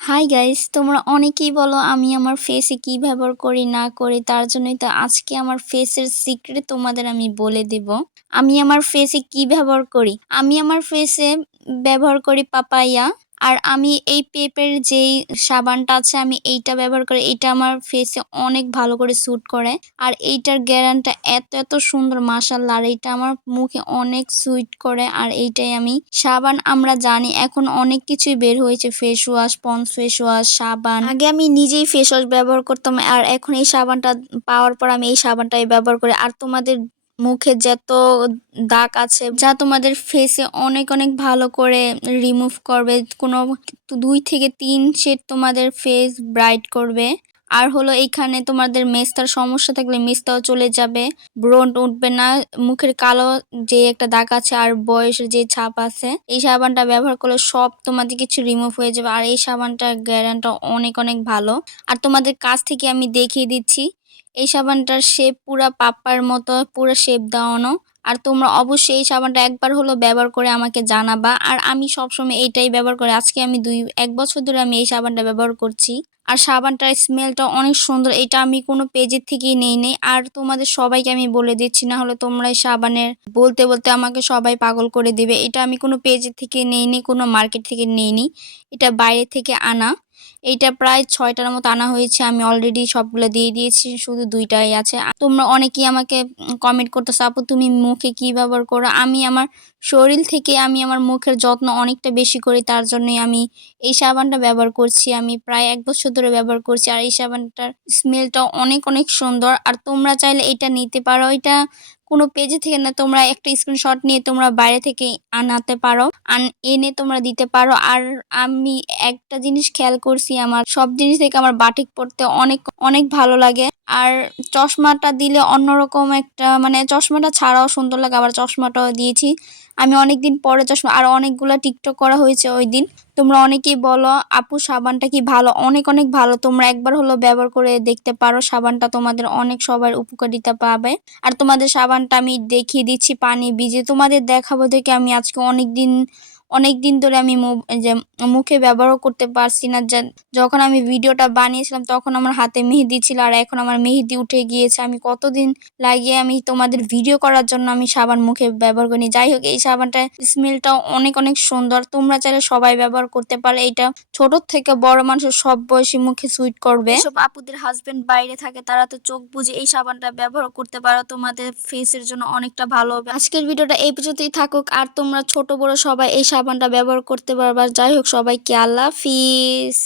Hi guys, তোমরা অনেকেই বলো আমি আমার ফেসে কি ব্যবহার করি না করি, তার জন্যই তো আজকে আমার ফেসের সিক্রেট তোমাদের আমি বলে দেব। আমি আমার ফেসে কি ব্যবহার করি। আমি আমার ফেসে ব্যবহার করি পাপাইয়া। আর আমি এই পেপের যেই সাবানটা আছে আমি এইটা ব্যবহার করি। এটা আমার ফেসে অনেক ভালো করে স্যুট করে। আর এইটার গ্যারান্টিটা এত এত সুন্দর মাশাআল্লাহ। আর এইটা আমার মুখে অনেক সুইট করে। আর এইটাই আমি সাবান আমরা জানি এখন অনেক কিছুই বের হয়েছে, face wash, ponds face wash, সাবান। আগে আমি নিজেই ফেস ওয়াশ ব্যবহার করতাম, আর এখন এই সাবানটা পাওয়ার পর আমি এই সাবানটাই ব্যবহার করি। আর তোমাদের মুখে যত দাগ আছে যা তোমাদের ফেসে অনেক অনেক ভালো করে রিমুভ করবে, কোনো 2 থেকে 3 শেড তোমাদের ফেস ব্রাইট করবে। আর হলো এইখানে তোমাদের মেস্তার সমস্যা থাকলে মেস্তাও চলে যাবে, ব্রণ উঠবে না, মুখের কালো যে একটা দাগ আছে আর বয়সের যে ছাপ আছে, এই সাবানটা ব্যবহার করলে সব তোমাদের কিছু রিমুভ হয়ে যাবে। আর এই সাবানটার গ্যারান্টি অনেক অনেক ভালো। আর তোমাদের কাছ থেকে আমি দেখিয়ে দিচ্ছি, এই সাবানটার শেপ পুরা পাপ্পার মতো, পুরো শেপ দেওয়ানো। আর তোমরা অবশ্যই এই সাবানটা একবার হলো ব্যবহার করে আমাকে জানাবা। আর আমি সবসময় এইটাই ব্যবহার করি, আজকে আমি 1 বছর ধরে আমি এই সাবানটা ব্যবহার করছি। আর সাবানটার স্মেলটা অনেক সুন্দর, এটা আমি কোনো পেজের থেকেই নেই নেই। আর তোমাদের সবাইকে আমি বলে দিচ্ছি, না হলে তোমরা এই সাবানের বলতে বলতে আমাকে সবাই পাগল করে দিবে। এটা আমি কোনো পেজের থেকে নেই নি, কোনো মার্কেট থেকে নেই নি, এটা বাইরে থেকে আনা। এইটা প্রায় 6টার মতো আনা হয়েছে, আমি অলরেডি সবগুলো দিয়ে দিয়েছি, শুধু 2টাই আছে। তোমরা অনেকেই আমাকে কমেন্ট করতেছো, আপু তুমি মুখে কি ব্যবহার করো। আমি আমার শরীর থেকে আমি আমার মুখের যত্ন অনেকটা বেশি করি, তার জন্যই আমি এই সাবানটা ব্যবহার করছি। আমি প্রায় 1 বছর ধরে ব্যবহার করছি। আর এই সাবানটার স্মেলটা অনেক অনেক সুন্দর। আর তোমরা চাইলে এটা নিতে পারো, এটা কোনো পেজে থেকে না, তোমরা একটা স্ক্রিনশট নিয়ে তোমরা বাইরে থেকে আনাতে পারো, এনে তোমরা দিতে পারো। আর আমি একটা জিনিস খেয়াল করছি, আমার সব জিনিস থেকে আমার বাটিক পরতে অনেক অনেক ভালো লাগে। আর চশমাটা দিলে অন্যরকম একটা, মানে চশমাটা ছাড়াও সুন্দর লাগে, আবার চশমাটাও দিয়েছি আমি অনেকদিন পরে চশমা। আর অনেকগুলো টিকটক করা হয়েছে ওই দিন। তোমরা অনেকেই বলো আপু সাবানটা কি ভালো, অনেক অনেক ভালো, তোমরা একবার হলো ব্যবহার করে দেখতে পারো। সাবানটা তোমাদের অনেক সবার উপকারিতা পাবে। আর তোমাদের সাবানটা আমি দেখিয়ে দিচ্ছি পানি ভিজে, তোমাদের দেখাবো দেখে আমি আজকে অনেক দিন ধরে আমি যে মুখে ব্যবহার করতে পারছি না। যখন আমি ভিডিওটা বানিয়েছিলাম তখন আমার হাতে মেহেদি ছিল, আর এখন আমার মেহেদি উঠে গিয়েছে। আমি কতদিন লাগিয়ে আমি তোমাদের ভিডিও করার জন্য আমি সাবান মুখে ব্যবহার করিনি। যাই হোক, এই সাবানটার স্মেলটাও অনেক অনেক সুন্দর, তোমরা চাইলে সবাই ব্যবহার করতে পারো। এইটা ছোট থেকে বড় মানুষের সব বয়সী মুখে সুইট করবে। এসব আপুদের হাজবেন্ড বাইরে থাকে, তারা তো চোখ বুজে এই সাবানটা ব্যবহার করতে পারো, তোমাদের ফেসের জন্য অনেকটা ভালো হবে। আজকের ভিডিওটা এই পর্যন্তই থাকুক। আর তোমরা ছোট বড় সবাই এই সাবানটা ব্যবহার করতে পারবা। যাই হোক, সবাইকে আল্লাহ হাফিজ।